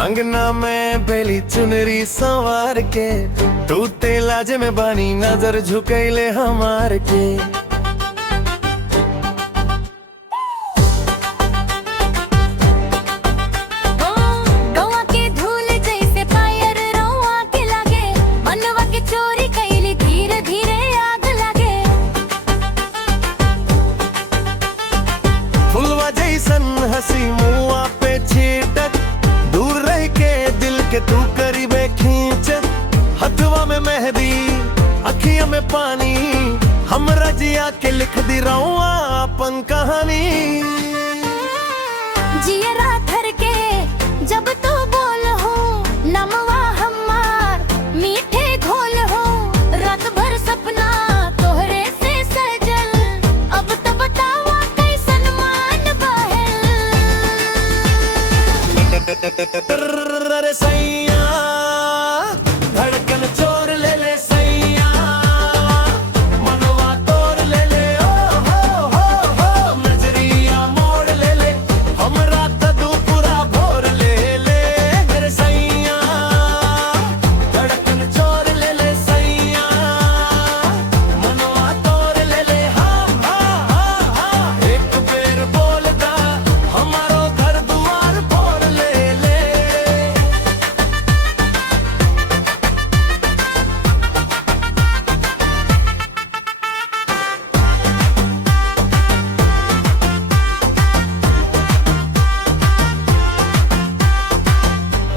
अंगना में बेली चुनरी संवार के तू तेलाज में बानी नजर झुकैले हमार के। हंसी मुआ पे छीटक दूर रह के दिल के तू करीबे खींच। हथवा में मेहंदी अखियों में पानी हम रजिया के लिख दी रहुआ अपन कहानी। जियरा थर के जब तू बोल हो नमवा हमार मीठे घोल हो। रात भर सपना तोहरे से सजल अब तो बतावा कैसन मान बहल। अरे सैया धड़कन चोर ले ले सैया मनवा तोड़ ले ले हो नजरिया मोड़ ले ले हमरा तू पूरा भोर ले ले। मेरे सैया धड़कन चोर ले ले सैया मनवा तोड़ ले ले हाँ एक बेर बोल दा हमारो घर दुआर फोड़ ले ले।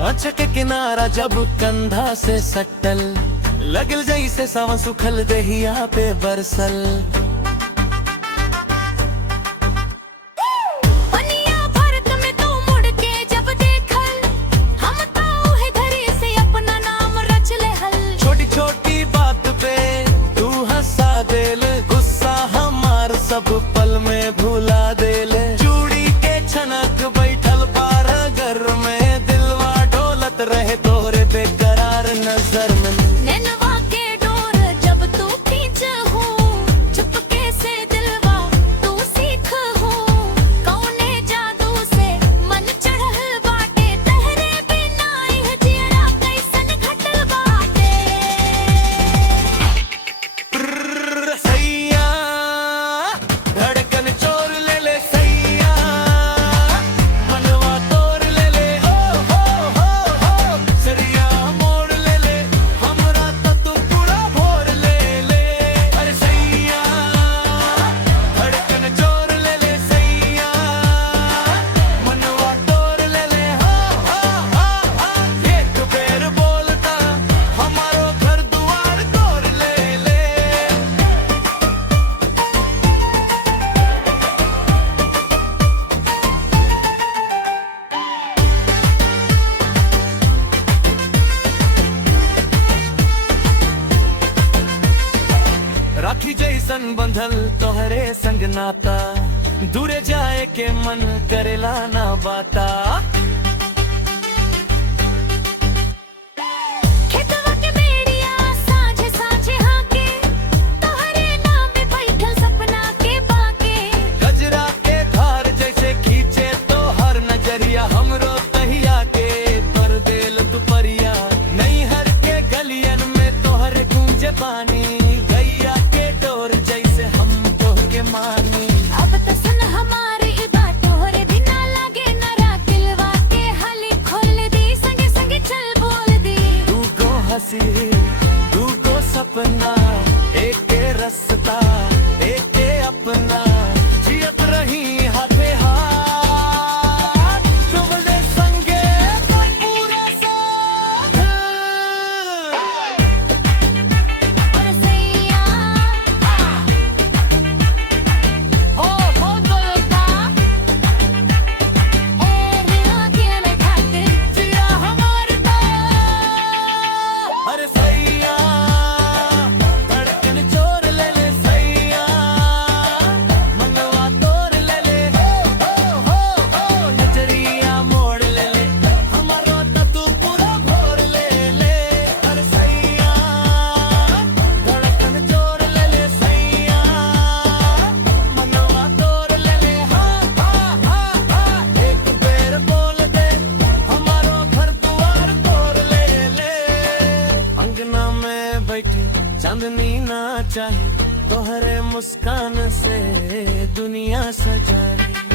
आँच के किनारा जब कंधा से सटल लगल जैसे सावन सुखल दहिया पे बरसल। पनिया भारत में तू मुड़ के जब देखल हम तो उहे घरी से अपना नाम रच ले हल। छोटी छोटी बात पे तू हंसा देल गुस्सा हमार सब पल में भुला देल। चूड़ी के छनक बैठल बार घर में दिलवा ढोलत रहे तोरे बेकरार नजर में। नैनवा के डोर जब तू खींच हो चुपके से दिलवा तू सीख हो। कौने जादू से मन चढ़ल बाटे तहरे बिना यह जियरा कैसन घटल बाटे। सैया धड़कन चोर ले ले सैया मनवा तोड़ ले ले हो सरिया मोड़ ले ले हमरा तू पूरा भोर ले ले। अरे सैया धड़कन चोर ले ले सैया मनवा तोड़ ले ले एक बेर बोलता हमारो घर दुआर तोड़ ले ले। राखी जैसन बंधल तोहरे संग नाता दूरे जाए के मन करेला ना बाता। खेतवा के बेड़िया साँझे साँझे हाके तोहरे नाम में बैठल सपना के बाके। गजरा के धार जैसे खींचे तो हर नजरिया हमरो तहिया के तर देल तू परिया। नैहर के गलियन में तोहरे गूंजे पानी गैया के डोर जैसे हम तोहके मानी। अब तो सुन हमारी ई बात तोहरे बिना लागे न रात दिलवा के हली खोल दी संगे संगे चल बोल दी। तू गो हंसी तू गो सपना एक रास्ता एक अपना जियत रही हाथे हाथ तुमने संगे पूरा साथ। और सैया हो बोलता ए रिया के में खातिर जिया हमारे पास। अरे बैठी चांदनी ना चाहिए तोहरे मुस्कान से दुनिया सजा ले।